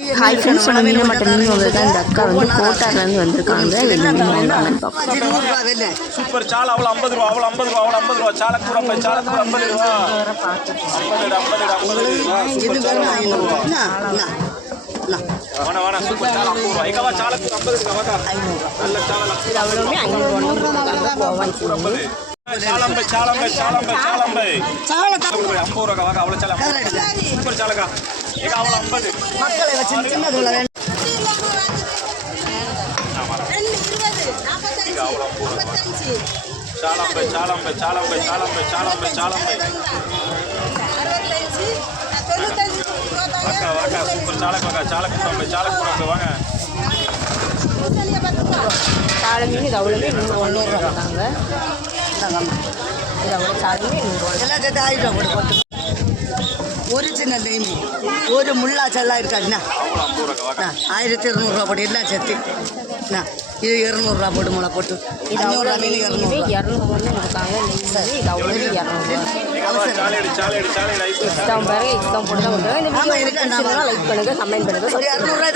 Hi friends, நம்ம மீன் mutton மீன் வந்து தான் இந்த அக்கா வந்து கோட்டார்லேருந்து வந்திருக்காங்க. என்ன மீன் வாங்குறாங்கன்னு பார்ப்போம். சூப்பர் சாலை அவ்வளோ 50 ரூபா, அவ்வளோ 50 ரூபா, அவ்வளோ 50 ரூபா. சாலை கூட 50 ரூபா, 50 ரூபா. வேணா வேணா சூப்பர் சாலை 50 ரூபா. எங்கவா சாலை 50 ரூபா. நல்ல சாலை இது அவ்வளோமே 500 சாலம்பை சாலம்பை சாலம்பை சாலம்பை 50 ரூபா வாங்க. அவ்வளோ சாலை சூப்பர் சாலைக்கா. எங்க அவ்வளோ 50 மக்களை வச்சு சின்னதுல சாலம்பை சாலம்பை சாலம்பை சாலம்பை சாலம்பை சாலம்பை வாக்கா வாக்கா சூப்பர் சாலக்கு வாக்கா. சாலக்கூடம்பை சாலக்கூடம்பை வாங்க. சாலை மீன் இது அவ்வளோமே 100 ரூபா கொடுத்தாங்க. இது அவ்வளோ சாலை மீன் 100 ரூபா. எல்லாம் சேர்த்து 1000 ரூபா போட்டு ஒரு சின்ன நெய்மி ஒரு முள்ளாச்செல்லாம் இருக்காதுண்ணா 1200 ரூபா போட்டு எல்லாம் சேர்த்து இது 200 ரூபா போட்டு முளை போட்டு இது அவ்வளோ மீன் 200 கொடுத்தாங்க. இது அவ்வளோ 200 இஷ்டம் பாருங்க, இஷ்டம் போட்டு தான் கொடுத்தாங்க. இந்த வீடியோ லைக் பண்ணுங்கள், கமெண்ட் பண்ணுங்கள். 200 ரூபாய்